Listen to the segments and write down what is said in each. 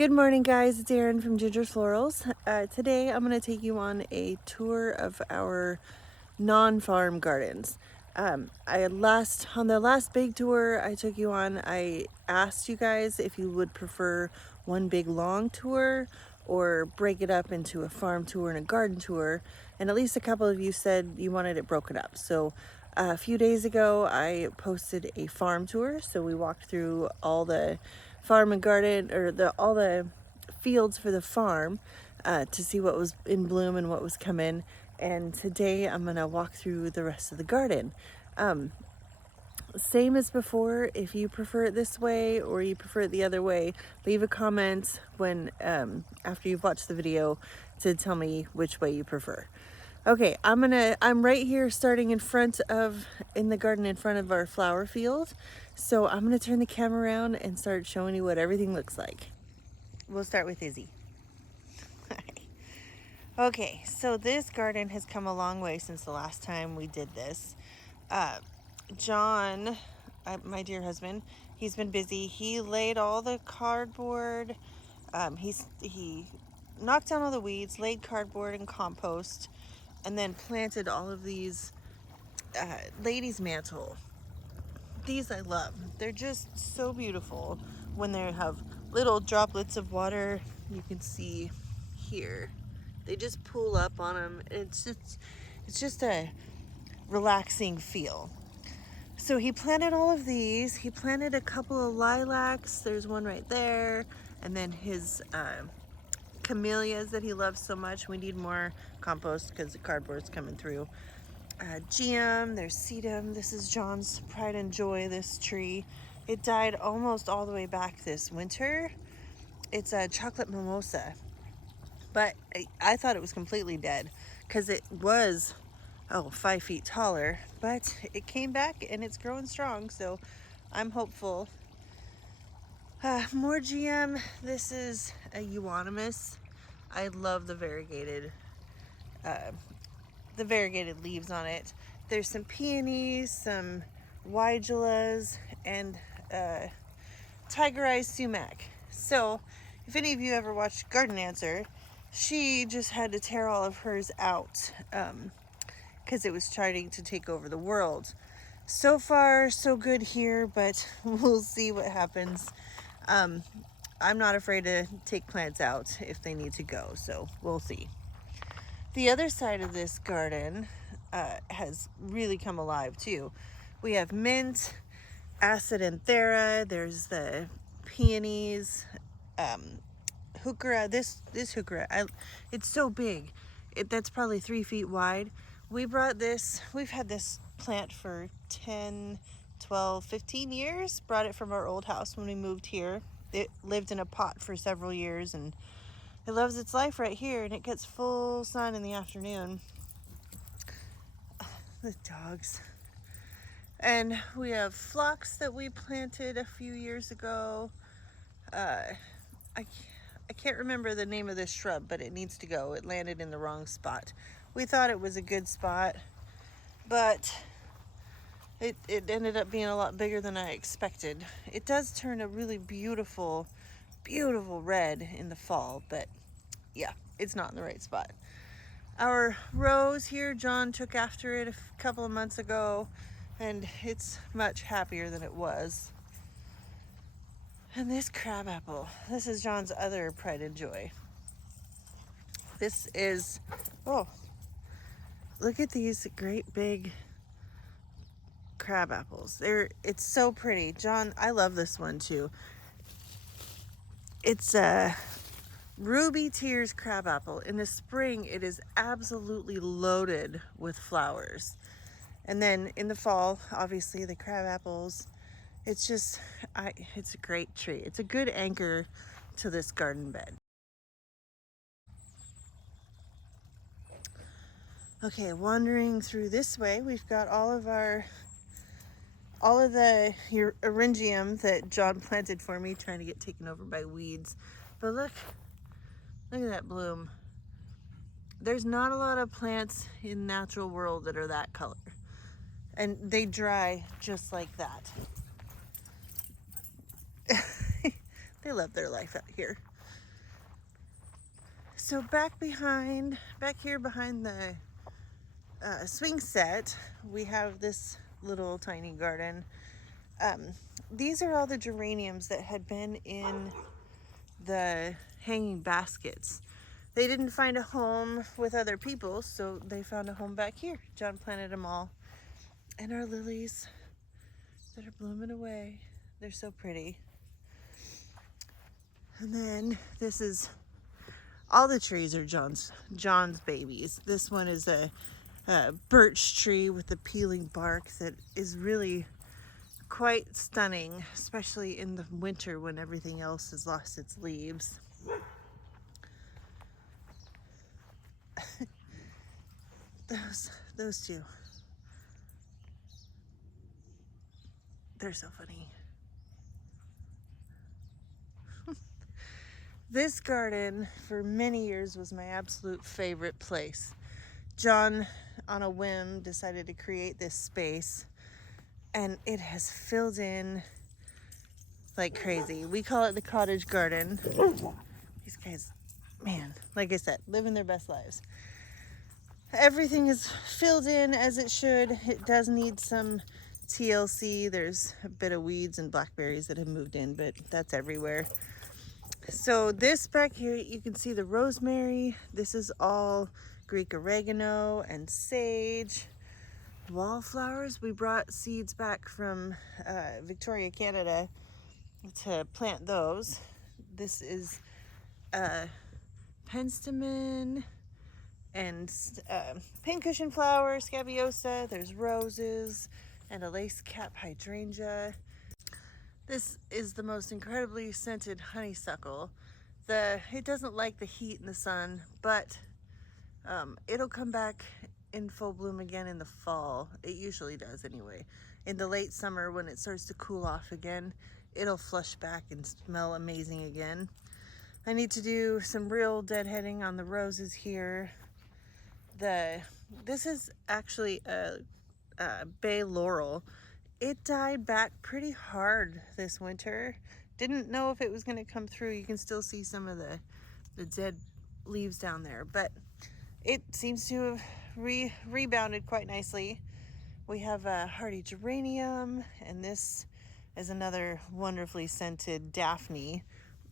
Good morning, guys. It's Erin from Ginger Florals. Today I'm going to take you on a tour of our non-farm gardens. On the last big tour I took you on, I asked you guys if you would prefer one big long tour or break it up into a farm tour and a garden tour, and at least a couple of you said you wanted it broken up. So a few days ago I posted a farm tour, so we walked through all the farm and garden, or all the fields for the farm, to see what was in bloom and what was coming. And today I'm gonna walk through the rest of the garden. Same as before, if you prefer it this way or you prefer it the other way, leave a comment when after you've watched the video to tell me which way you prefer. Okay, I'm right here starting in the garden in front of our flower field. So I'm gonna turn the camera around and start showing you what everything looks like. We'll start with Izzy. Okay, so this garden has come a long way since the last time we did this. John, my dear husband, he's been busy. He laid all the cardboard. He knocked down all the weeds, laid cardboard and compost, and then planted all of these ladies' mantle. These I love. They're just so beautiful when they have little droplets of water. You can see here. They just pool up on them. It's just a relaxing feel. So he planted all of these. He planted a couple of lilacs. There's one right there. And then his camellias that he loves so much. We need more compost because the cardboard's coming through. Geum, there's sedum. This is John's pride and joy, this tree. It died almost all the way back this winter. It's a chocolate mimosa. But I thought it was completely dead because it was 5 feet taller, but it came back and it's growing strong, so I'm hopeful. More GM. This is a euonymus. I love the variegated leaves on it. There's some peonies, some weigelas, and tiger-eyed sumac. So if any of you ever watched Garden Answer, she just had to tear all of hers out because it was starting to take over the world. So far, so good here, but we'll see what happens. I'm not afraid to take plants out if they need to go, so we'll see. The other side of this garden has really come alive too. We have mint, acidanthera, there's the peonies, heuchera. This heuchera, it's so big. That's probably 3 feet wide. We've had this plant for 10, 12, 15 years. Brought it from our old house when we moved here. It lived in a pot for several years and it loves its life right here, and it gets full sun in the afternoon. The dogs. And we have phlox that we planted a few years ago. I can't remember the name of this shrub, but it needs to go. It landed in the wrong spot. We thought it was a good spot, but it ended up being a lot bigger than I expected. It does turn a really beautiful, beautiful red in the fall, but yeah, it's not in the right spot. Our rose here, John took after it a couple of months ago, and it's much happier than it was. And this crabapple, this is John's other pride and joy. This is, oh, look at these great big crab apples. It's so pretty. John, I love this one too. It's a Ruby Tears crabapple. In the spring, it is absolutely loaded with flowers. And then in the fall, obviously the crab apples. It's a great tree. It's a good anchor to this garden bed. Okay, wandering through this way, we've got all of the eryngium that John planted for me, trying to get taken over by weeds. But look at that bloom. There's not a lot of plants in natural world that are that color. And they dry just like that. They love their life out here. So back here behind the swing set, we have this little tiny garden. These are all the geraniums that had been in the hanging baskets. They didn't find a home with other people, so they found a home back here. John planted them all. And our lilies that are blooming away. They're so pretty. And then this is, all the trees are John's babies. This one is a birch tree with the peeling bark that is really quite stunning, especially in the winter when everything else has lost its leaves. Those two. They're so funny. This garden for many years was my absolute favorite place. John, on a whim, decided to create this space, and it has filled in like crazy. We call it the cottage garden. These guys, man, like I said, living their best lives. Everything is filled in as it should. It does need some TLC. There's a bit of weeds and blackberries that have moved in, but that's everywhere. So this back here, you can see the rosemary. This is all Greek oregano and sage. Wallflowers, we brought seeds back from Victoria, Canada to plant those. This is penstemon and pincushion flower, scabiosa. There's roses and a lace cap hydrangea. This is the most incredibly scented honeysuckle. It doesn't like the heat and the sun, but it'll come back in full bloom again in the fall. It usually does anyway. In the late summer, when it starts to cool off again, it'll flush back and smell amazing again. I need to do some real deadheading on the roses here. This is actually a bay laurel. It died back pretty hard this winter. Didn't know if it was going to come through. You can still see some of the dead leaves down there, but it seems to have rebounded quite nicely. We have a hardy geranium, and this is another wonderfully scented Daphne.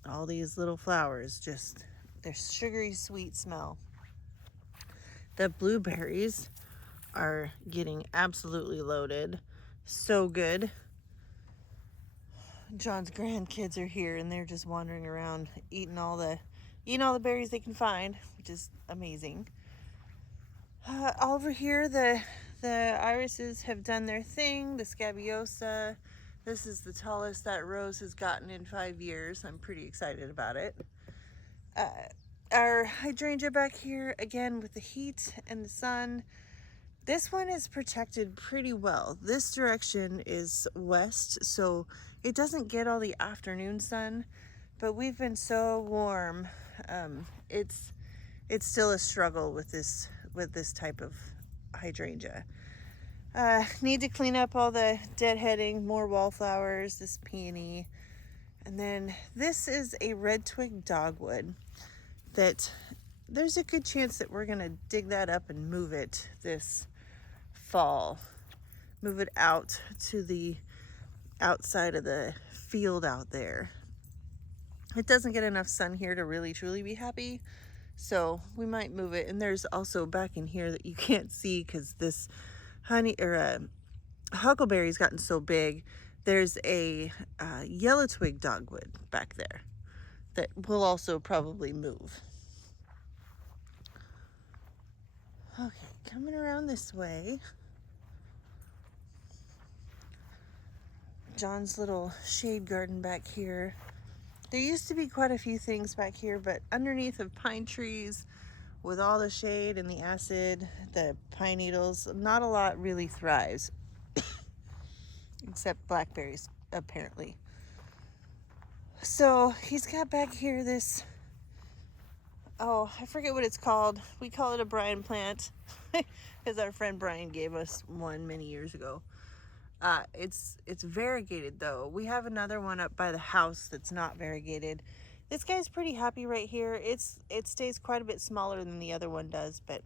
All these little flowers, just their sugary sweet smell. The blueberries are getting absolutely loaded. So good. John's grandkids are here, and they're just wandering around eating all the berries they can find, which is amazing. Over here, the irises have done their thing. The scabiosa, this is the tallest that rose has gotten in 5 years. I'm pretty excited about it. Our hydrangea back here, again with the heat and the sun, this one is protected pretty well. This direction is west, so it doesn't get all the afternoon sun, but we've been so warm. It's still a struggle with this type of hydrangea. Need to clean up all the deadheading, more wallflowers, this peony. And then this is a red twig dogwood that there's a good chance that we're gonna dig that up and move it this fall. Move it out to the outside of the field out there. It doesn't get enough sun here to really truly be happy, so we might move it. And there's also back in here that you can't see because this huckleberry's gotten so big. There's a yellow twig dogwood back there that will also probably move. Okay, coming around this way. John's little shade garden back here. There used to be quite a few things back here, but underneath of pine trees with all the shade and the acid, the pine needles, not a lot really thrives. Except blackberries, apparently. So he's got back here this, oh, I forget what it's called. We call it a Brian plant because our friend Brian gave us one many years ago. It's variegated though. We have another one up by the house that's not variegated. This guy's pretty happy right here. It stays quite a bit smaller than the other one does, but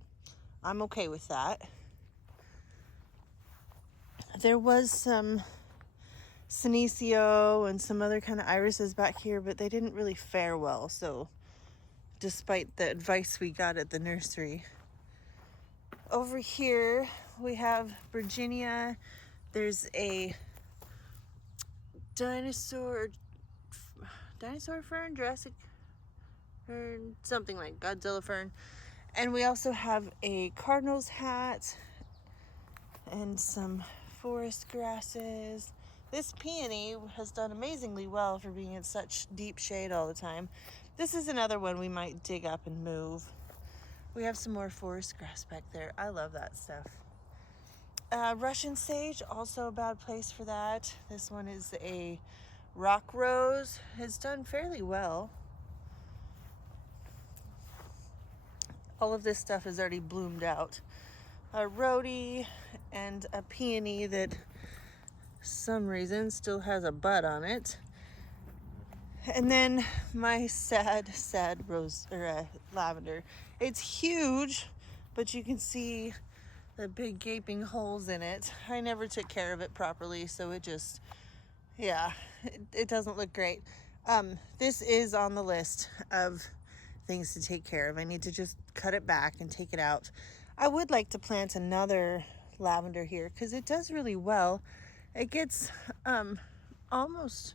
I'm okay with that. There was some Senecio and some other kind of irises back here, but they didn't really fare well, so despite the advice we got at the nursery. Over here we have Virginia. There's a dinosaur fern, Jurassic fern, something like Godzilla fern. And we also have a cardinal's hat and some forest grasses. This peony has done amazingly well for being in such deep shade all the time. This is another one we might dig up and move. We have some more forest grass back there. I love that stuff. Russian sage, also a bad place for that. This one is a rock rose. It's done fairly well. All of this stuff is already bloomed out. A rhodie and a peony that some reason still has a bud on it. And then my sad rose or lavender. It's huge, but you can see the big gaping holes in it. I never took care of it properly, so it just, yeah, it doesn't look great. This is on the list of things to take care of. I need to just cut it back and take it out. I would like to plant another lavender here because it does really well. It gets almost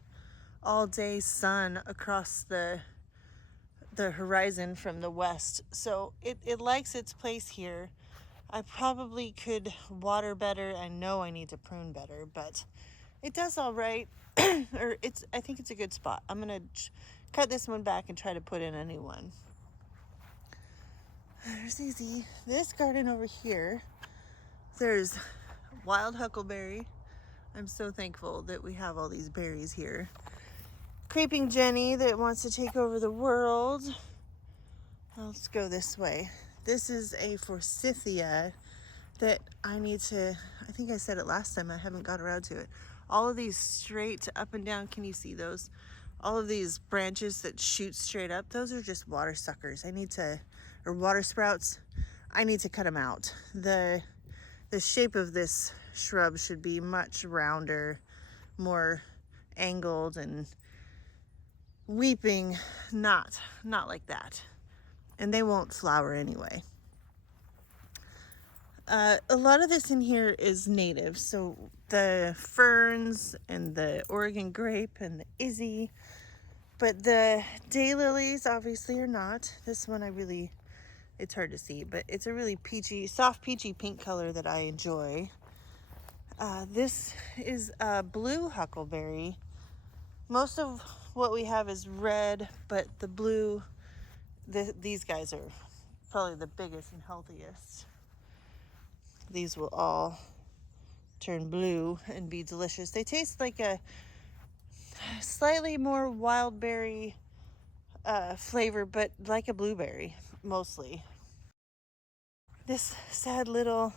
all day sun across the horizon from the west, so it likes its place here. I probably could water better. I know I need to prune better, but it does all right. I think it's a good spot. I'm gonna cut this one back and try to put in a new one. There's easy. This garden over here, there's wild huckleberry. I'm so thankful that we have all these berries here. Creeping Jenny that wants to take over the world. Let's go this way. This is a forsythia that I think I said it last time, I haven't got around to it. All of these straight up and down, can you see those? All of these branches that shoot straight up, those are just water suckers. Or water sprouts. I need to cut them out. The shape of this shrub should be much rounder, more angled and weeping, not like that. And they won't flower anyway. A lot of this in here is native, so the ferns and the Oregon grape and the Izzy, but the daylilies obviously are not. This one it's hard to see, but it's a really soft peachy pink color that I enjoy. This is a blue huckleberry. Most of what we have is red, but the blue, these guys are probably the biggest and healthiest. These will all turn blue and be delicious. They taste like a slightly more wild berry flavor, but like a blueberry mostly. This sad little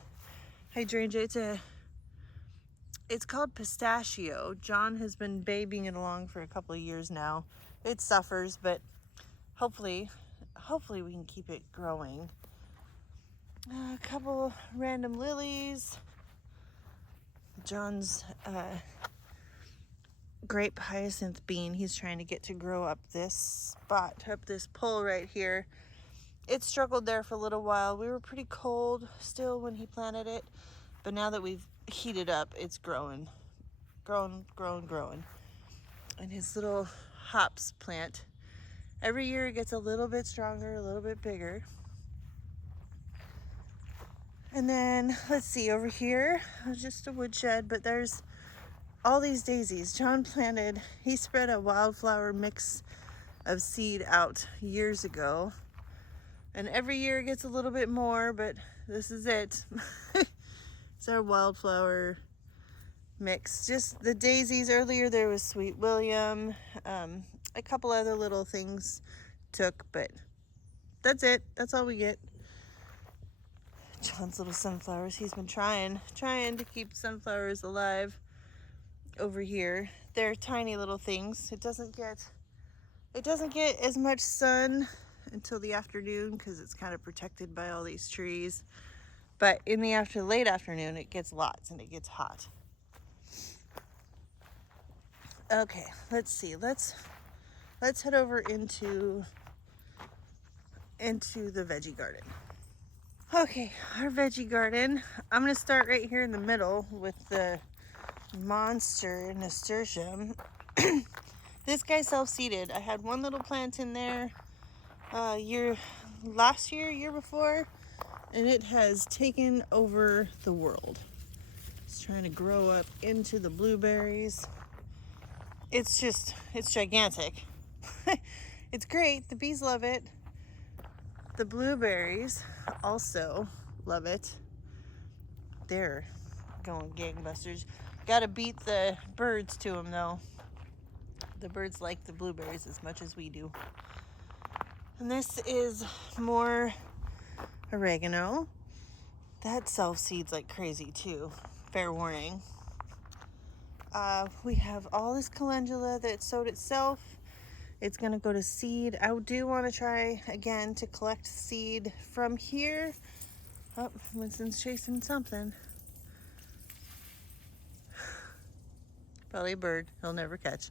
hydrangea, it's called pistachio. John has been babying it along for a couple of years now. It suffers, but hopefully we can keep it growing. A couple random lilies. John's grape hyacinth bean, he's trying to get to grow up this pole right here. It struggled there for a little while. We were pretty cold still when he planted it, but now that we've heated up, it's growing. And his little hops plant, every year it gets a little bit stronger, a little bit bigger. And then let's see, over here, just a woodshed, but there's all these daisies. John he spread a wildflower mix of seed out years ago. And every year it gets a little bit more, but this is it. It's our wildflower mix. Just the daisies. Earlier there was Sweet William. A couple other little things took, but that's it. That's all we get. John's little sunflowers. He's been trying to keep sunflowers alive over here. They're tiny little things. It doesn't get It doesn't get as much sun until the afternoon because it's kind of protected by all these trees. But in the late afternoon, it gets lots and it gets hot. Okay, let's see. Let's head over into the veggie garden. Okay, our veggie garden. I'm gonna start right here in the middle with the monster nasturtium. This guy's self-seeded. I had one little plant in there year before, and it has taken over the world. It's trying to grow up into the blueberries. It's gigantic. It's great. The bees love it. The blueberries also love it. They're going gangbusters. Gotta beat the birds to them though. The birds like the blueberries as much as we do. And this is more oregano. That self-seeds like crazy too. Fair warning. We have all this calendula that sowed itself. It's gonna go to seed. I do want to try again to collect seed from here. Oh, Winston's chasing something. Probably a bird he'll never catch.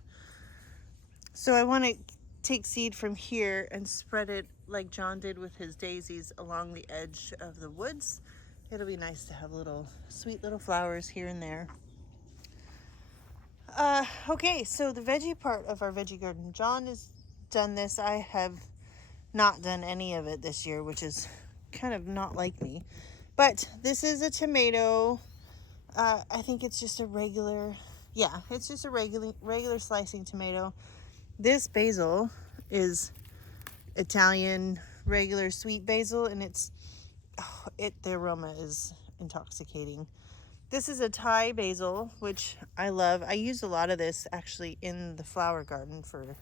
So I want to take seed from here and spread it like John did with his daisies along the edge of the woods. It'll be nice to have sweet little flowers here and there. Okay, so the veggie part of our veggie garden. John has done this. I have not done any of it this year, which is kind of not like me. But this is a tomato. I think it's just a regular slicing tomato. This basil is Italian regular sweet basil, and the aroma is intoxicating. This is a Thai basil, which I love. I use a lot of this actually in the flower garden for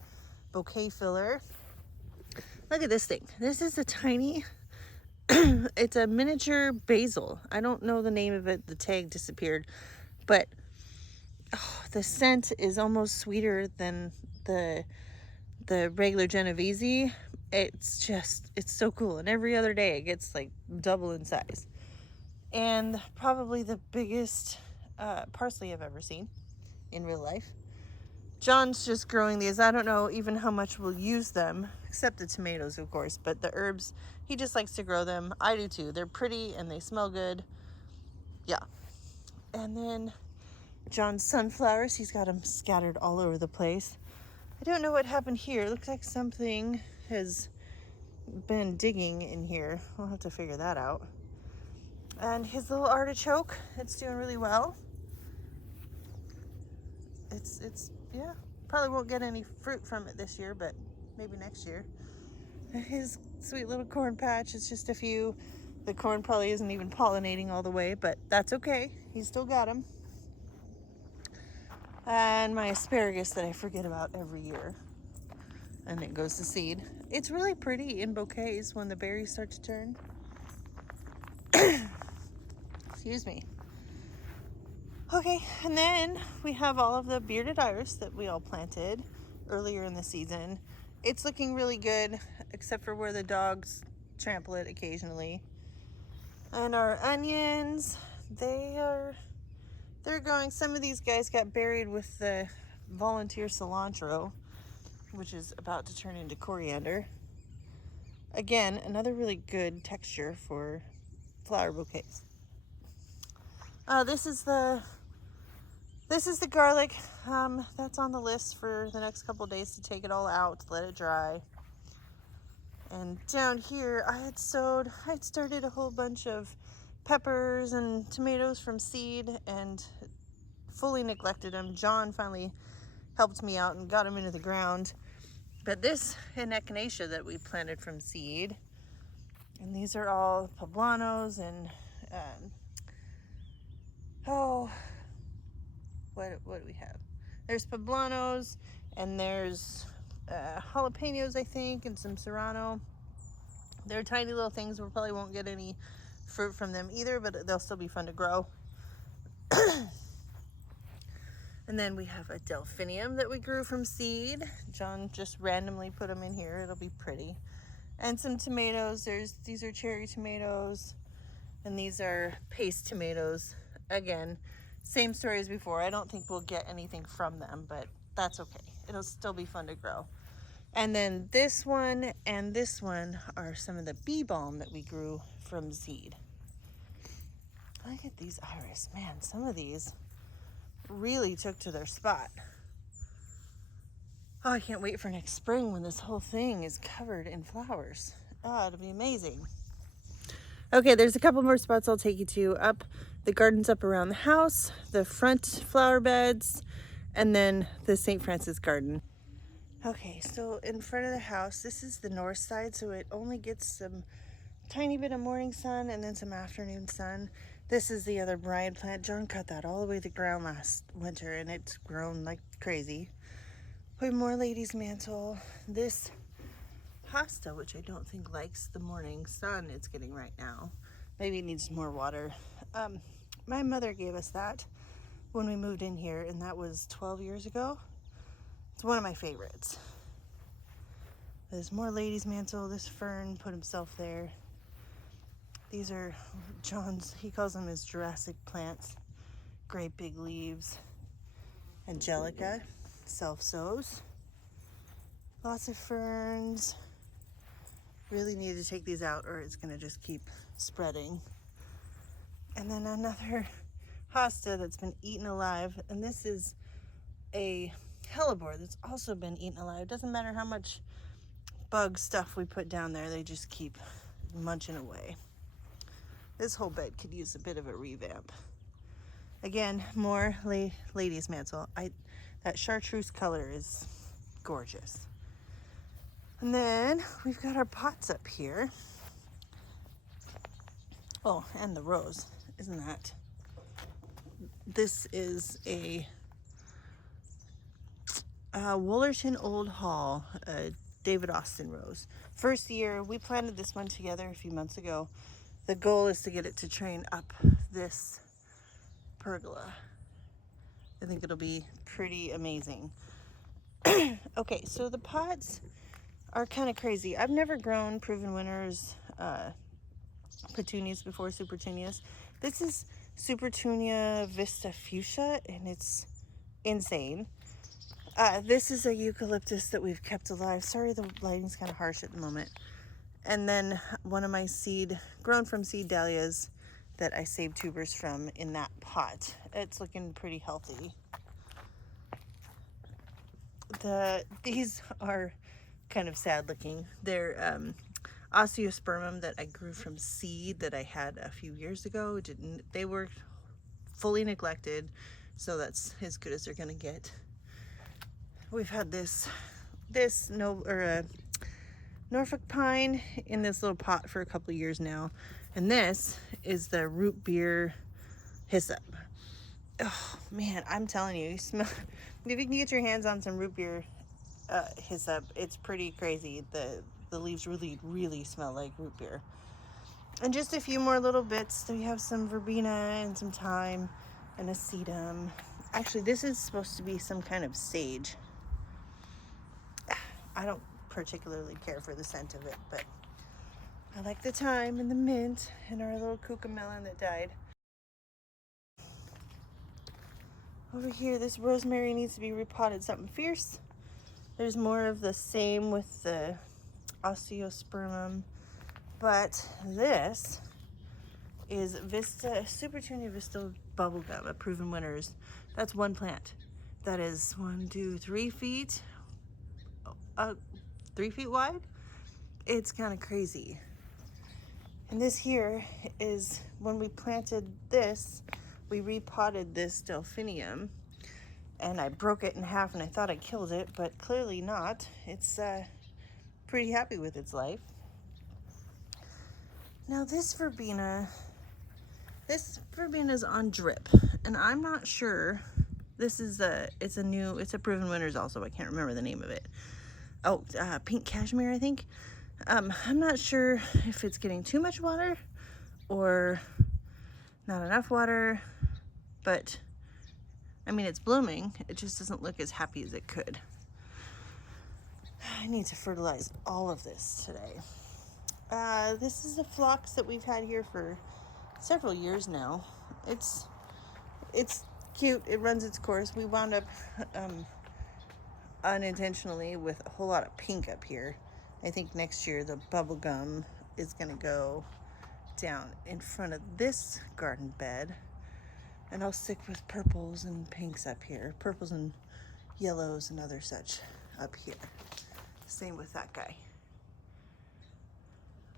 bouquet filler. Look at this thing. This is a tiny, it's a miniature basil. I don't know the name of it. The tag disappeared, but the scent is almost sweeter than the regular Genovese. It's so cool. And every other day it gets like double in size. And probably the biggest parsley I've ever seen in real life. John's just growing these. I don't know even how much we'll use them, except the tomatoes, of course. But the herbs, he just likes to grow them. I do too. They're pretty and they smell good. Yeah. And then John's sunflowers, he's got them scattered all over the place. I don't know what happened here. It looks like something has been digging in here. We'll have to figure that out. And his little artichoke, it's doing really well. Yeah, probably won't get any fruit from it this year, but maybe next year. His sweet little corn patch, it's just a few. The corn probably isn't even pollinating all the way, but that's okay. He's still got them. And my asparagus that I forget about every year. And it goes to seed. It's really pretty in bouquets when the berries start to turn. Excuse me. Okay, and then we have all of the bearded iris that we all planted earlier in the season. It's looking really good, except for where the dogs trample it occasionally. And our onions, they're growing. Some of these guys got buried with the volunteer cilantro, which is about to turn into coriander. Again, another really good texture for flower bouquets. This is the garlic. That's on the list for the next couple days to take it all out, let it dry. And down here, I had started a whole bunch of peppers and tomatoes from seed and fully neglected them. John finally helped me out and got them into the ground. But this an echinacea that we planted from seed, and these are all poblanos and what do we have? There's poblanos and there's jalapenos, I think, and some serrano. They're tiny little things. We probably won't get any fruit from them either, but they'll still be fun to grow. And then we have a delphinium that we grew from seed. John just randomly put them in here. It'll be pretty. And some tomatoes. These are cherry tomatoes. And these are paste tomatoes. Again, same story as before. I don't think we'll get anything from them, but that's okay. It'll still be fun to grow. And then this one and this one are some of the bee balm that we grew from seed. Look at these iris. Man, some of these really took to their spot. Oh, I can't wait for next spring when this whole thing is covered in flowers. Oh, it'll be amazing. Okay, there's a couple more spots I'll take you to. Up the gardens up around the house, the front flower beds, and then the St. Francis garden. Okay, so in front of the house, this is the north side, so it only gets some tiny bit of morning sun and then some afternoon sun. This is the other Bryant plant. John cut that all the way to the ground last winter, and it's grown like crazy. We have more ladies' mantle. This hosta, which I don't think likes the morning sun it's getting right now. Maybe it needs more water. My mother gave us that when we moved in here, and that was 12 years ago. It's one of my favorites. There's more ladies' mantle. This fern put himself there. These are John's, he calls them his Jurassic plants. Great big leaves. Angelica, self-sows. Lots of ferns. Really need to take these out or it's gonna just keep spreading. And then another hosta that's been eaten alive, and this is a hellebore that's also been eaten alive. It doesn't matter how much bug stuff we put down there, they just keep munching away. This whole bed could use a bit of a revamp. Again, more ladies' mantle. That chartreuse color is gorgeous. And then we've got our pots up here. Oh, and the rose. Isn't that? This is a Woolerton Old Hall, David Austin rose. First year, we planted this one together a few months ago. The goal is to get it to train up this pergola. I think it'll be pretty amazing. Okay, so the pots are kind of crazy. I've never grown Proven Winners petunias before, supertunias. This is Supertunia Vista Fuchsia, and it's insane. This is a eucalyptus that we've kept alive. Sorry, the lighting's kind of harsh at the moment. And then one of my grown from seed dahlias that I saved tubers from in that pot. It's looking pretty healthy. These are kind of sad looking. They're osteospermum that I grew from seed that I had a few years ago. They were fully neglected, so that's as good as they're gonna get. We've had this Norfolk pine in this little pot for a couple of years now, and this is the root beer hyssop. Oh man, I'm telling you, if you can get your hands on some root beer hyssop, it's pretty crazy. The leaves really smell like root beer. And just a few more little bits. We have some verbena and some thyme and a sedum. Actually, this is supposed to be some kind of sage. I don't particularly care for the scent of it, but I like the thyme and the mint and our little cucamelon that died. Over here, this rosemary needs to be repotted. Something fierce. There's more of the same with the osteospermum, but this is Supertunia Vista bubblegum, a Proven Winners. That's one plant. That is 3 feet, 3 feet wide. It's kind of crazy. And this here is when we planted this, we repotted this delphinium, and I broke it in half and I thought I killed it, but clearly not. It's pretty happy with its life. Now this verbena is on drip, and I'm not sure. It's a Proven Winners also. I can't remember the name of it. Oh, pink cashmere, I think. I'm not sure if it's getting too much water or not enough water, but I mean, it's blooming. It just doesn't look as happy as it could. I need to fertilize all of this today. This is a phlox that we've had here for several years now. It's cute. It runs its course. We wound up unintentionally with a whole lot of pink up here. I think next year the bubble gum is going to go down in front of this garden bed, and I'll stick with purples and pinks up here, purples and yellows and other such up here. Same with that guy.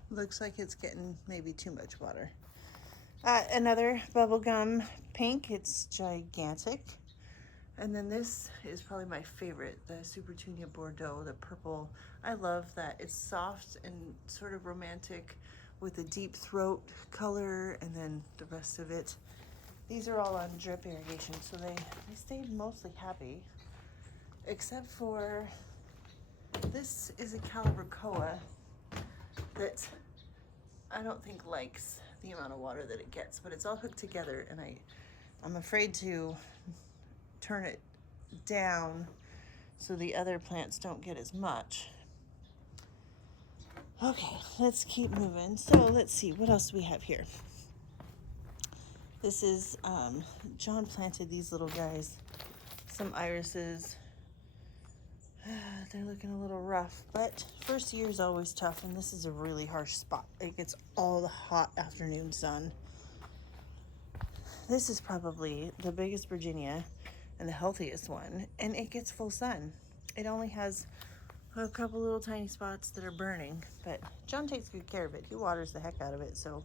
Looks like it's getting maybe too much water. Another bubblegum pink. It's gigantic. And then this is probably my favorite, the Supertunia Bordeaux, the purple. I love that it's soft and sort of romantic with a deep throat color, and then the rest of it. These are all on drip irrigation, so they stayed mostly happy, except for this is a Calibrachoa that I don't think likes the amount of water that it gets, but it's all hooked together, and I'm afraid to turn it down so the other plants don't get as much. Okay, let's keep moving. So let's see, what else do we have here? This is, John planted these little guys, some irises. They're looking a little rough, but first year is always tough, and this is a really harsh spot. It gets all the hot afternoon sun. This is probably the biggest Virginia and the healthiest one, and it gets full sun. It only has a couple little tiny spots that are burning, but John takes good care of it. He waters the heck out of it, so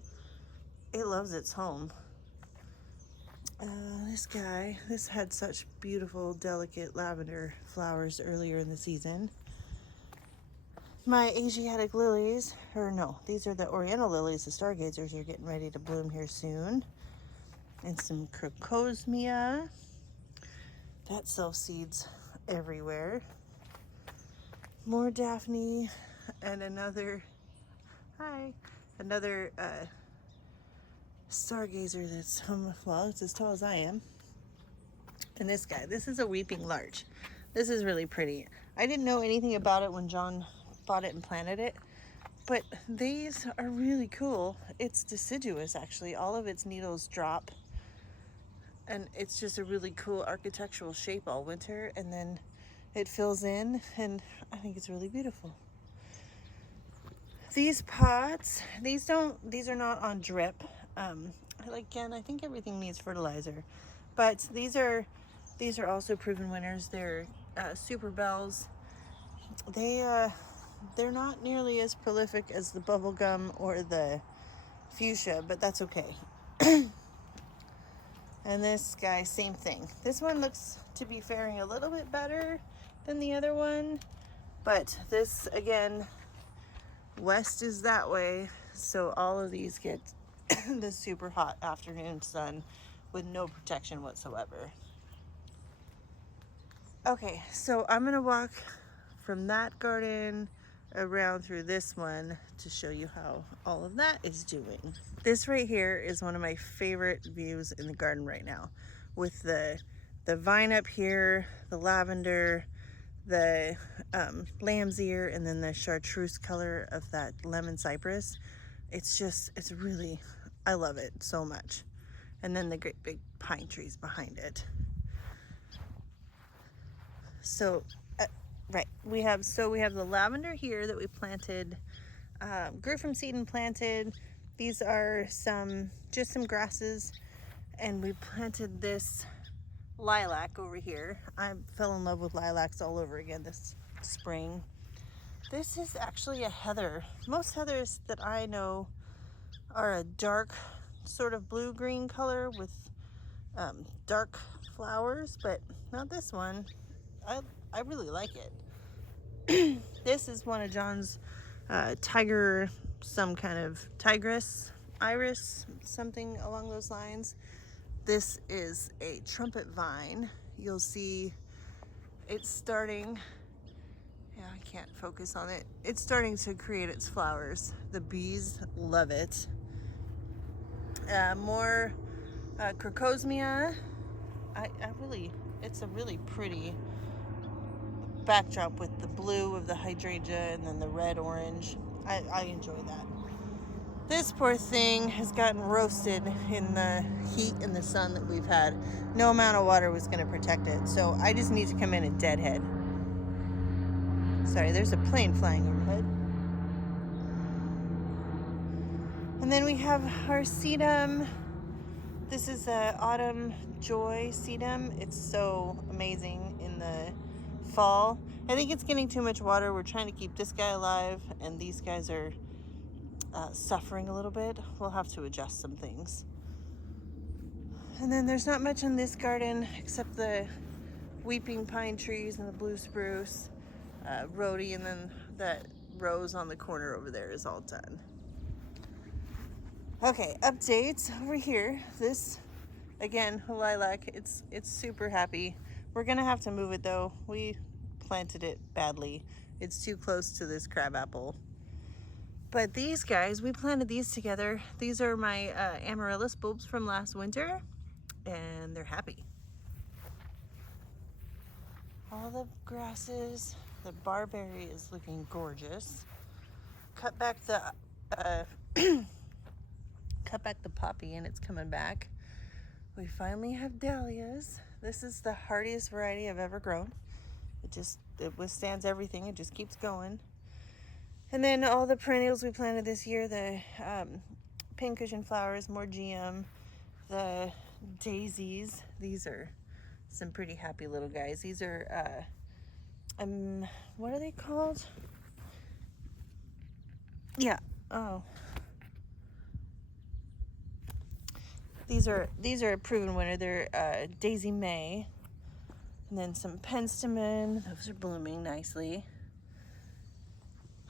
it loves its home. This guy, this had such beautiful, delicate lavender flowers earlier in the season. My Asiatic lilies, or no, these are the Oriental lilies. The stargazers are getting ready to bloom here soon. And some crocosmia. That self-seeds everywhere. More Daphne, and another stargazer that's, well, it's as tall as I am. And this guy, this is a weeping larch. This is really pretty. I didn't know anything about it when John bought it and planted it, but these are really cool. It's deciduous, actually. All of its needles drop, and it's just a really cool architectural shape all winter, and then it fills in, and I think it's really beautiful. These pots, these are not on drip. Again, I think everything needs fertilizer, but these are also proven winners. They're super bells. They're not nearly as prolific as the bubblegum or the fuchsia, but that's okay. And this guy, same thing. This one looks to be faring a little bit better than the other one, but this, again, west is that way, so all of these get the super hot afternoon sun with no protection whatsoever. Okay, so I'm gonna walk from that garden around through this one to show you how all of that is doing. This right here is one of my favorite views in the garden right now, with the vine up here, the lavender, the lamb's ear, and then the chartreuse color of that lemon cypress. It's really, I love it so much. And then the great big pine trees behind it. So, right, we have the lavender here that we planted, grew from seed and planted. These are just some grasses, and we planted this lilac over here. I fell in love with lilacs all over again this spring. This is actually a heather. Most heathers that I know are a dark sort of blue-green color with dark flowers, but not this one. I really like it. This is one of John's some kind of tigress, iris, something along those lines. This is a trumpet vine. You'll see it's starting, yeah, I can't focus on it. It's starting to create its flowers. The bees love it. More crocosmia. it's a really pretty backdrop with the blue of the hydrangea and then the red orange. I enjoy that. This poor thing has gotten roasted in the heat and the sun that we've had. No amount of water was going to protect it, so I just need to come in and deadhead. Sorry, there's a plane flying overhead. And then we have our sedum. This is a autumn joy sedum. It's so amazing in the fall. I think it's getting too much water. We're trying to keep this guy alive, and these guys are suffering a little bit. We'll have to adjust some things. And then there's not much in this garden except the weeping pine trees and the blue spruce, rhodie, and then that rose on the corner over there is all done. Okay, updates over here. This, again, lilac, it's super happy. We're gonna have to move it though. We planted it badly. It's too close to this crabapple. But these guys, we planted these together. These are my amaryllis bulbs from last winter, and they're happy. All the grasses, the barberry is looking gorgeous. Cut back the cut back the poppy, and it's coming back. We finally have dahlias. This is the hardiest variety I've ever grown. It withstands everything. It just keeps going. And then all the perennials we planted this year, the pincushion flowers, more GM, the daisies. These are some pretty happy little guys. These are, what are they called? Yeah, oh. These are a proven winner. They're Daisy May. And then some penstemon. Those are blooming nicely.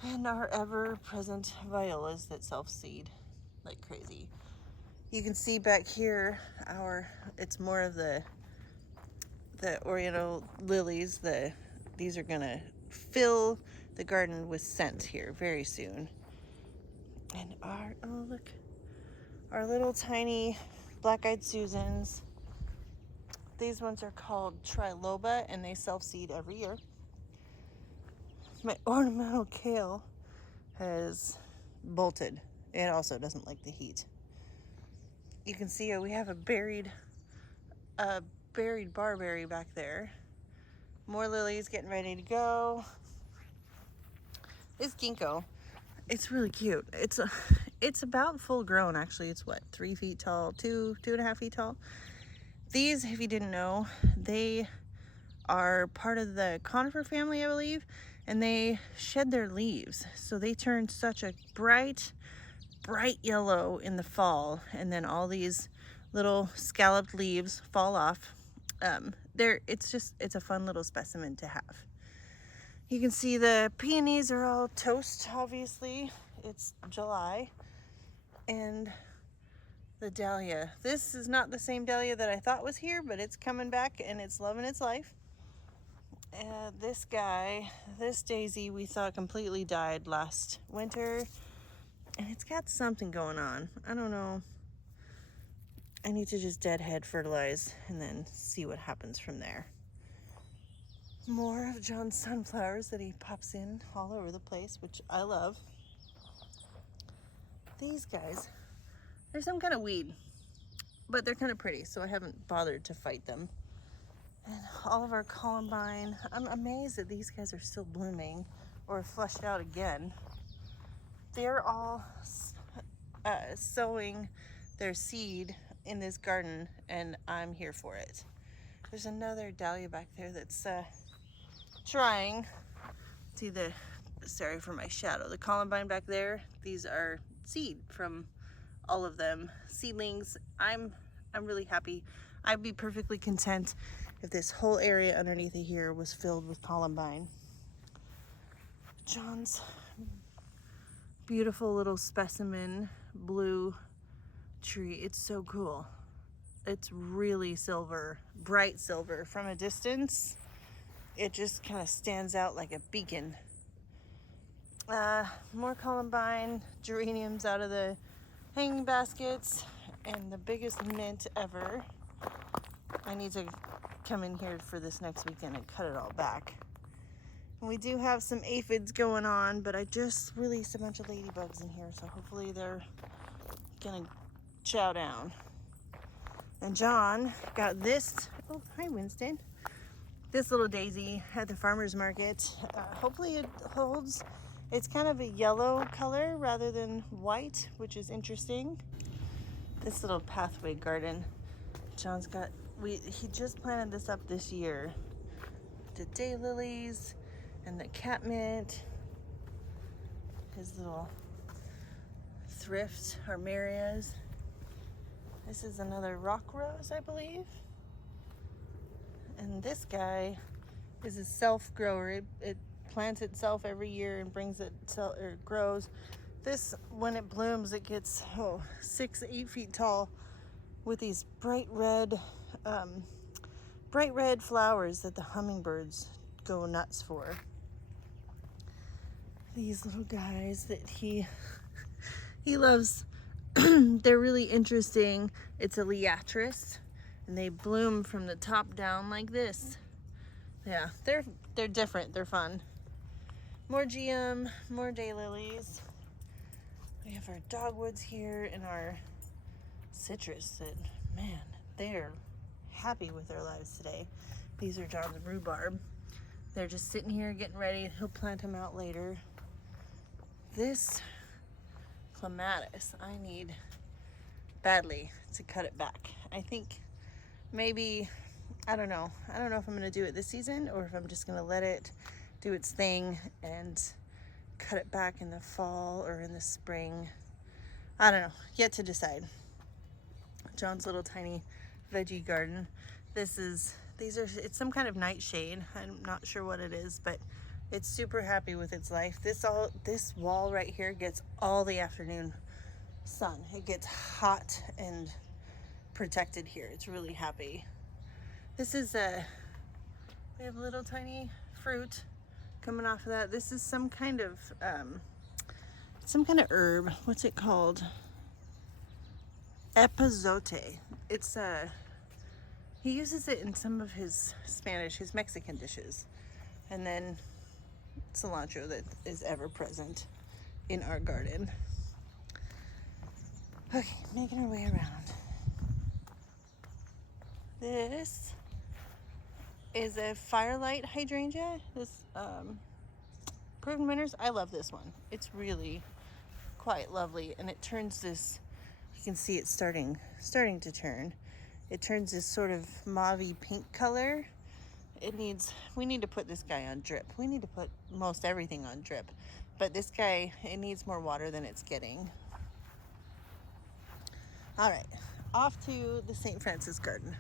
And our ever-present violas that self-seed like crazy. You can see back here it's more of the oriental lilies. These are gonna fill the garden with scent here very soon. And look, our little tiny black-eyed Susans. These ones are called Triloba, and they self-seed every year. My ornamental kale has bolted. It also doesn't like the heat. You can see we have a buried barberry back there. More lilies getting ready to go. This ginkgo, it's really cute. It's about full grown actually. It's what, 3 feet tall, 2.5 feet tall. These, if you didn't know, they are part of the conifer family, I believe, and they shed their leaves. So they turn such a bright yellow in the fall, and then all these little scalloped leaves fall off. It's a fun little specimen to have. You can see the peonies are all toast, obviously. It's July. And the dahlia. This is not the same dahlia that I thought was here, but it's coming back and it's loving its life. This daisy, we thought completely died last winter, and it's got something going on. I don't know. I need to just deadhead fertilize and then see what happens from there. More of John's sunflowers that he pops in all over the place, which I love. These guys, they're some kind of weed, but they're kind of pretty, so I haven't bothered to fight them. And all of our columbine, I'm amazed that these guys are still blooming or flushed out again. They're all sowing their seed in this garden, and I'm here for it. There's another dahlia back there that's trying. See sorry for my shadow. The columbine back there, these are seed from all of them. Seedlings. I'm really happy. I'd be perfectly content if this whole area underneath of here was filled with columbine. John's beautiful little specimen blue tree. It's so cool. It's really silver, bright silver. From a distance, it just kind of stands out like a beacon. More columbine, geraniums out of the hanging baskets, and the biggest mint ever. I need to come in here for this next weekend and cut it all back. And we do have some aphids going on, but I just released a bunch of ladybugs in here, so hopefully they're gonna chow down. And John got this, oh, hi Winston. This little daisy at the farmer's market. Hopefully it holds. It's kind of a yellow color rather than white, which is interesting. This little pathway garden, John's got, he just planted this up this year. The daylilies and the catmint. His little thrift armerias. This is another rock rose, I believe. And this guy is a self-grower. It plants itself every year and brings it, or grows. This, when it blooms, it gets 6 to 8 feet tall with these bright red flowers that the hummingbirds go nuts for. These little guys that he loves, they're really interesting. It's a liatris, and they bloom from the top down like this. Yeah, they're different. They're fun. More GM, more daylilies. We have our dogwoods here and our citrus that, man, they're happy with their lives today. These are John's rhubarb. They're just sitting here getting ready. He'll plant them out later. This clematis, I need badly to cut it back. I think maybe, I don't know if I'm gonna do it this season or if I'm just gonna let it do its thing and cut it back in the fall or in the spring. I don't know, yet to decide. John's little tiny veggie garden. It's some kind of nightshade. I'm not sure what it is, but it's super happy with its life. This wall right here gets all the afternoon sun. It gets hot and protected here. It's really happy. This is we have little tiny fruit coming off of that. This is some kind of herb. What's it called? Epazote. It's he uses it in some of his Mexican dishes. And then cilantro that is ever present in our garden. Okay, making our way around. This is a firelight hydrangea. This Proven Winners. I love this one. It's really quite lovely, and it turns this. You can see it starting to turn. It turns this sort of mauvey pink color. We need to put this guy on drip. We need to put most everything on drip, but this guy, it needs more water than it's getting. All right, off to the St. Francis garden.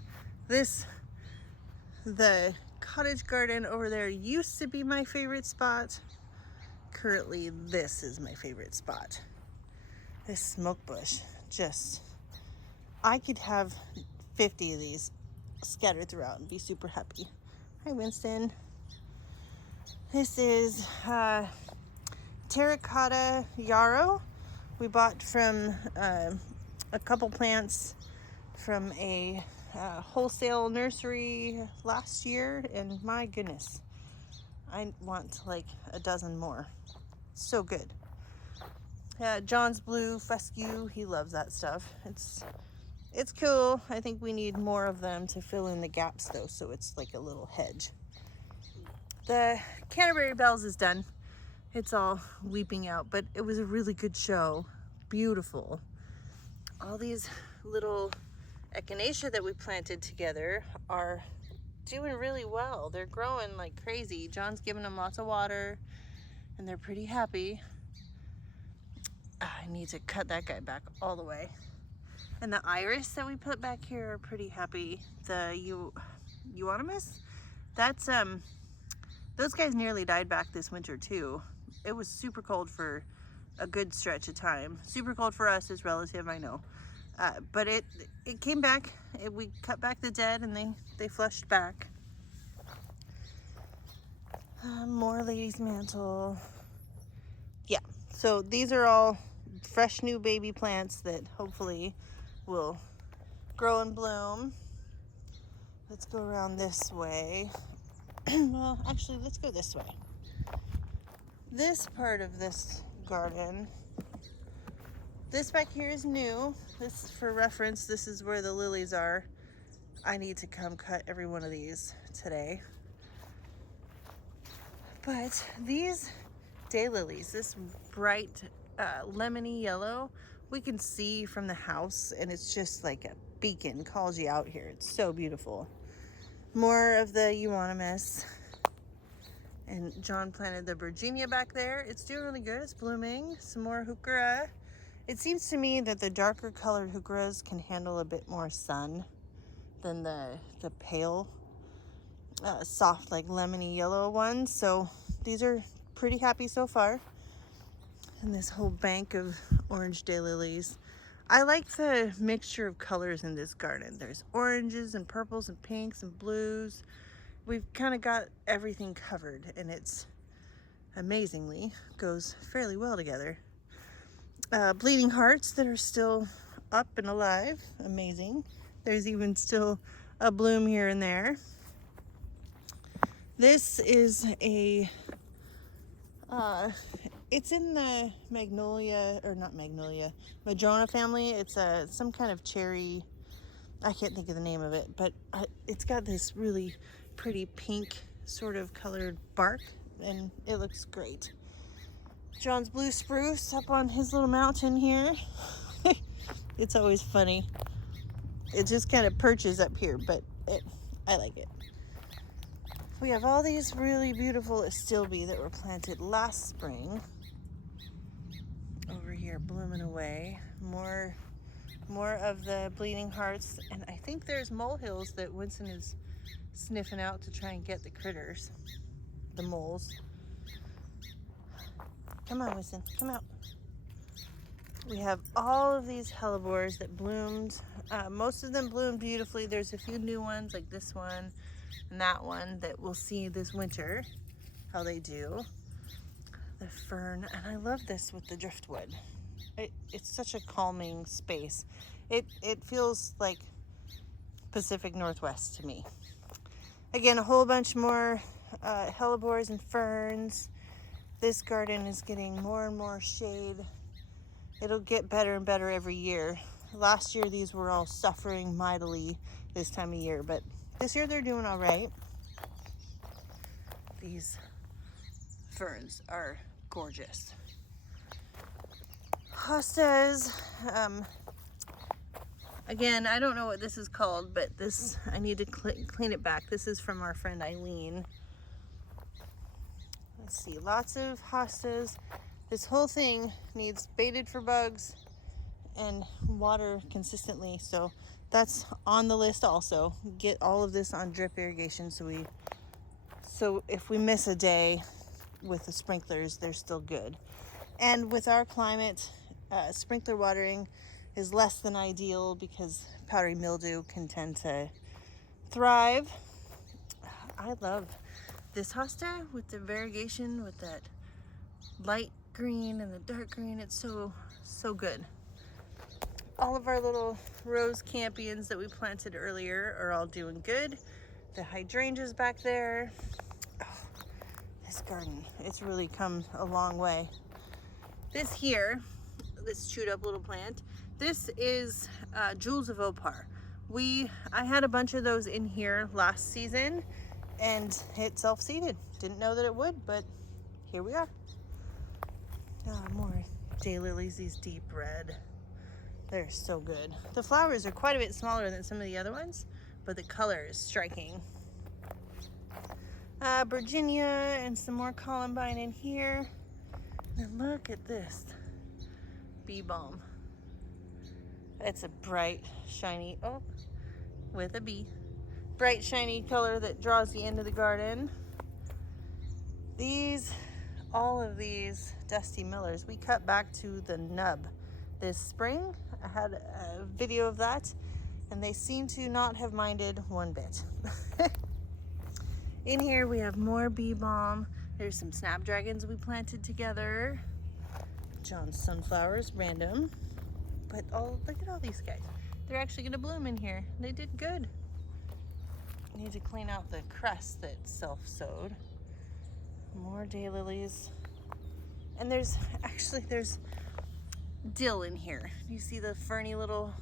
The cottage garden over there used to be my favorite spot. Currently, this is my favorite spot. This smoke bush, I could have 50 of these scattered throughout and be super happy. Hi, Winston. This is terracotta yarrow. We bought from a couple plants from a wholesale nursery last year, and my goodness, I want like a dozen more. So good. John's blue fescue, he loves that stuff. It's cool. I think we need more of them to fill in the gaps though, so it's like a little hedge. The Canterbury Bells is done. It's all weeping out, but it was a really good show. Beautiful. All these little echinacea that we planted together are doing really well. They're growing like crazy. John's giving them lots of water and they're pretty happy. I need to cut that guy back all the way. And the iris that we put back here are pretty happy. The euonymus, that's those guys nearly died back this winter too. It was super cold for a good stretch of time. Super cold for us is relative, I know. But it came back. We cut back the dead and they flushed back. More lady's mantle. Yeah, so these are all fresh new baby plants that hopefully will grow and bloom. Let's go around this way. Well, actually, let's go this way. This part of this garden, this back here is new. This, for reference, this is where the lilies are. I need to come cut every one of these today. But these daylilies, this bright lemony yellow, we can see from the house, and it's just like a beacon, calls you out here. It's so beautiful. More of the euonymus. And John planted the Virginia back there. It's doing really good. It's blooming. Some more heuchera. It seems to me that the darker colored heucheras can handle a bit more sun than the pale, soft, like lemony yellow ones. So these are pretty happy so far. And this whole bank of orange daylilies. I like the mixture of colors in this garden. There's oranges and purples and pinks and blues. We've kind of got everything covered, and it's amazingly goes fairly well together. Bleeding hearts that are still up and alive. Amazing. There's even still a bloom here and there. This is a it's in the magnolia, or not magnolia, madrona family. It's some kind of cherry. I can't think of the name of it, but it's got this really pretty pink sort of colored bark, and it looks great. John's blue spruce up on his little mountain here. It's always funny. It just kind of perches up here, but I like it. We have all these really beautiful astilbe that were planted last spring over here, blooming away. More of the bleeding hearts, and I think there's molehills that Winston is sniffing out to try and get the critters, the moles. Come on, Winston, come out. We have all of these hellebores that bloomed. Most of them bloomed beautifully. There's a few new ones like this one and that one that we'll see this winter how they do. The fern, and I love this with the driftwood. It's such a calming space. It feels like Pacific Northwest to me. Again, a whole bunch more hellebores and ferns. This garden is getting more and more shade. It'll get better and better every year. Last year, these were all suffering mightily this time of year, but this year they're doing all right. These ferns are gorgeous. Hostas. Again, I don't know what this is called, but this, I need to clean it back. This is from our friend Eileen. Let's see, lots of hostas. This whole thing needs baited for bugs and water consistently, so that's on the list also. Get all of this on drip irrigation so if we miss a day with the sprinklers, they're still good. And with our climate, sprinkler watering is less than ideal because powdery mildew can tend to thrive. I love this hosta with the variegation, with that light green and the dark green. It's so good. All of our little rose campions that we planted earlier are all doing good. The hydrangeas back there. Oh, this garden, it's really come a long way. This here, this chewed up little plant, this is Jewels of Opar. I had a bunch of those in here last season, and it self-seeded. Didn't know that it would, but here we are. More daylilies, these deep red. They're so good. The flowers are quite a bit smaller than some of the other ones, but the color is striking. Virginia and some more columbine in here. And look at this bee balm. It's a bright, shiny, with a bee. Bright, shiny color that draws you into the garden. All of these Dusty Millers, we cut back to the nub this spring. I had a video of that, and they seem to not have minded one bit. In here we have more bee balm. There's some snapdragons we planted together. John's sunflowers, random. But look at all these guys. They're actually gonna bloom in here. They did good. need to clean out the crest that's self-sowed. More daylilies. And there's dill in here. You see the ferny little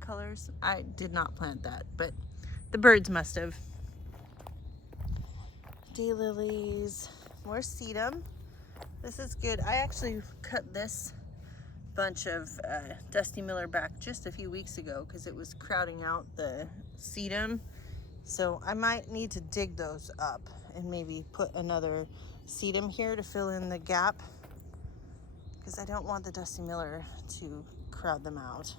colors? I did not plant that, but the birds must have. Daylilies, more sedum. This is good. I actually cut this bunch of Dusty Miller back just a few weeks ago because it was crowding out the sedum. So I might need to dig those up and maybe put another sedum here to fill in the gap, because I don't want the Dusty Miller to crowd them out.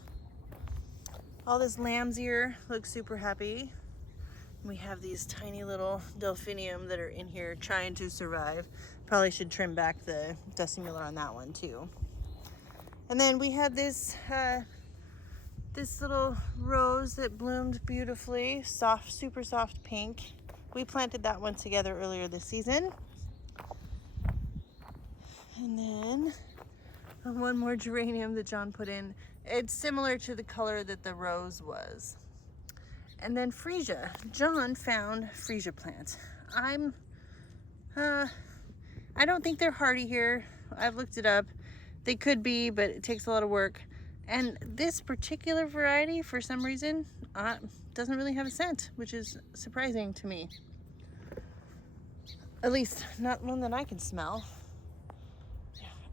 All this lamb's ear looks super happy. We have these tiny little delphinium that are in here trying to survive. Probably should trim back the Dusty Miller on that one too. And then we had this this little rose that bloomed beautifully, soft, super soft pink. We planted that one together earlier this season. And then one more geranium that John put in. It's similar to the color that the rose was. And then freesia. John found freesia plants. I don't think they're hardy here. I've looked it up. They could be, but it takes a lot of work. And this particular variety, for some reason, doesn't really have a scent, which is surprising to me. At least not one that I can smell.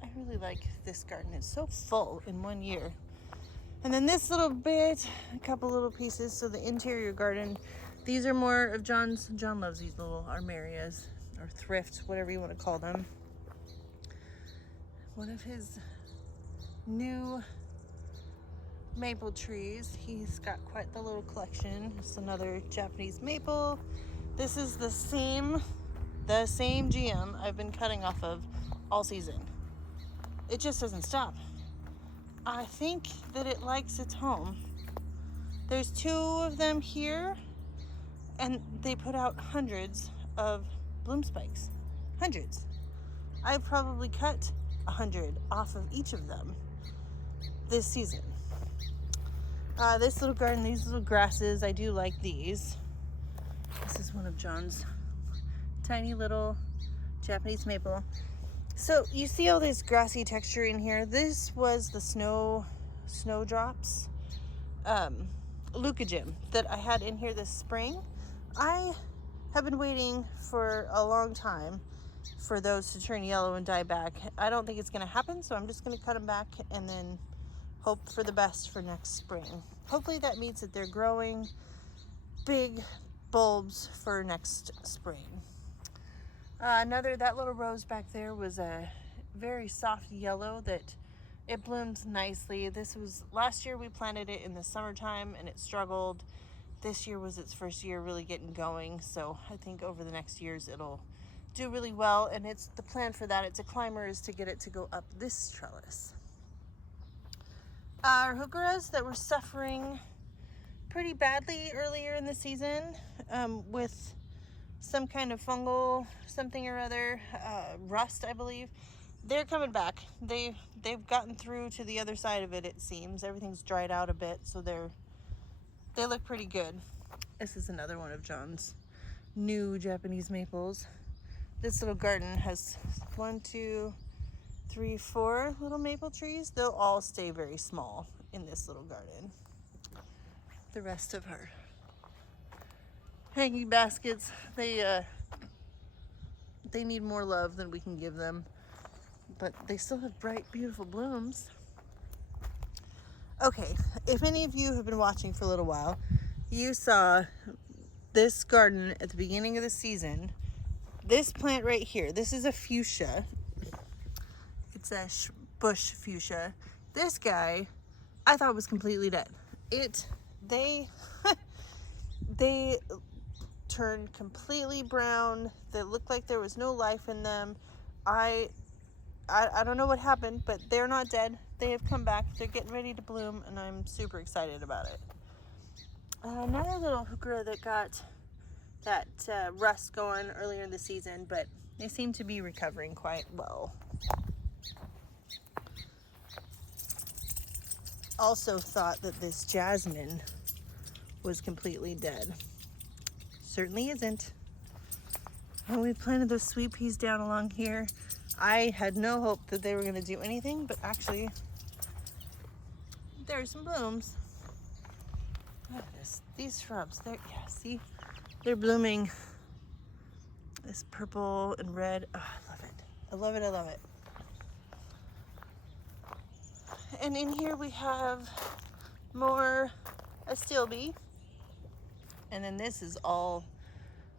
I really like this garden. It's so full in one year. And then this little bit, a couple little pieces. So the interior garden, these are more of John's. John loves these little armarias or thrifts, whatever you want to call them. One of his new maple trees. He's got quite the little collection. It's another Japanese maple. This is the same GM I've been cutting off of all season. It just doesn't stop. I think that it likes its home. There's 2 of them here, and they put out hundreds of bloom spikes. Hundreds. I've probably cut 100 off of each of them this season. This little garden, these little grasses, I do like these. This is one of John's tiny little Japanese maple. So you see all this grassy texture in here. This was the snowdrops leucogym that I had in here this spring. I have been waiting for a long time for those to turn yellow and die back. I don't think it's going to happen, so I'm just going to cut them back and then hope for the best for next spring. Hopefully that means that they're growing big bulbs for next spring. That little rose back there was a very soft yellow that it bloomed nicely. Last year we planted it in the summertime and it struggled. This year was its first year really getting going, so I think over the next years it'll do really well, and it's the plan for that. It's a climber, is to get it to go up this trellis. Our heucheras that were suffering pretty badly earlier in the season with some kind of fungal something or other, rust I believe, they're coming back. They've gotten through to the other side of it, it seems. Everything's dried out a bit, so they look pretty good. This is another one of John's new Japanese maples. This little garden has 1, 2, 3, 4 little maple trees. They'll all stay very small in this little garden. The rest of our hanging baskets, they need more love than we can give them, but they still have bright, beautiful blooms. Okay, if any of you have been watching for a little while, you saw this garden at the beginning of the season. This plant right here, this is a fuchsia. It's a bush fuchsia. This guy, I thought was completely dead. They turned completely brown. They looked like there was no life in them. I don't know what happened, but they're not dead. They have come back. They're getting ready to bloom, and I'm super excited about it. Another little heuchera that got that rust going earlier in the season, but they seem to be recovering quite well. Also thought that this jasmine was completely dead. Certainly isn't. And we planted those sweet peas down along here. I had no hope that they were going to do anything, but actually there's some blooms. Look at this. These shrubs, see, they're blooming. This purple and red. Oh, I love it. I love it. I love it. And in here we have more astilbe. And then this is all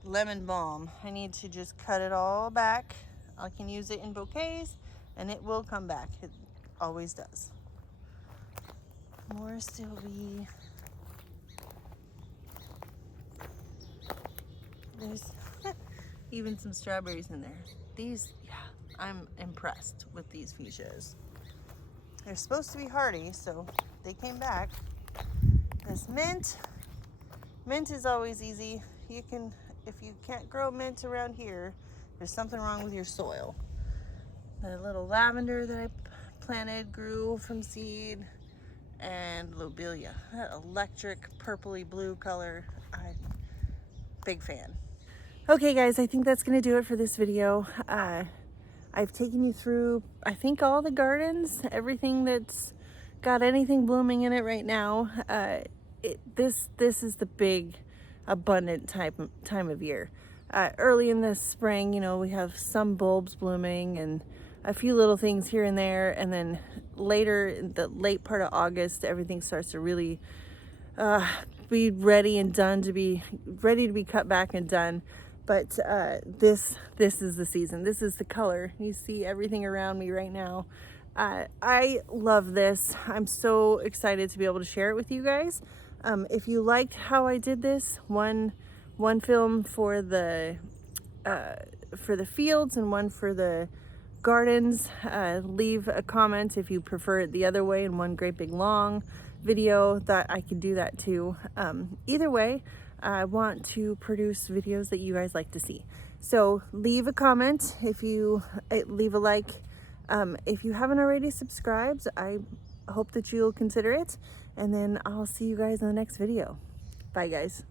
lemon balm. I need to just cut it all back. I can use it in bouquets and it will come back. It always does. More astilbe. There's even some strawberries in there. These, yeah, I'm impressed with these fuchsias. They're supposed to be hardy, so they came back. This mint. Mint is always easy. You can, if you can't grow mint around here, there's something wrong with your soil. The little lavender that I planted grew from seed, and lobelia. That electric purpley blue color. I'm big fan. Okay guys, I think that's gonna do it for this video. I've taken you through, I think, all the gardens, everything that's got anything blooming in it right now. This is the big, abundant time of year. Early in the spring, you know, we have some bulbs blooming and a few little things here and there, and then later, in the late part of August, everything starts to really be ready and done to be ready to be cut back and done. But this is the season. This is the color. You see everything around me right now. I love this. I'm so excited to be able to share it with you guys. If you liked how I did this, one film for the fields and one for the gardens, leave a comment if you prefer it the other way, and one great big long video, that I can do that too. Either way, I want to produce videos that you guys like to see. So leave a comment, if you leave a like. If you haven't already subscribed, I hope that you'll consider it. And then I'll see you guys in the next video. Bye guys.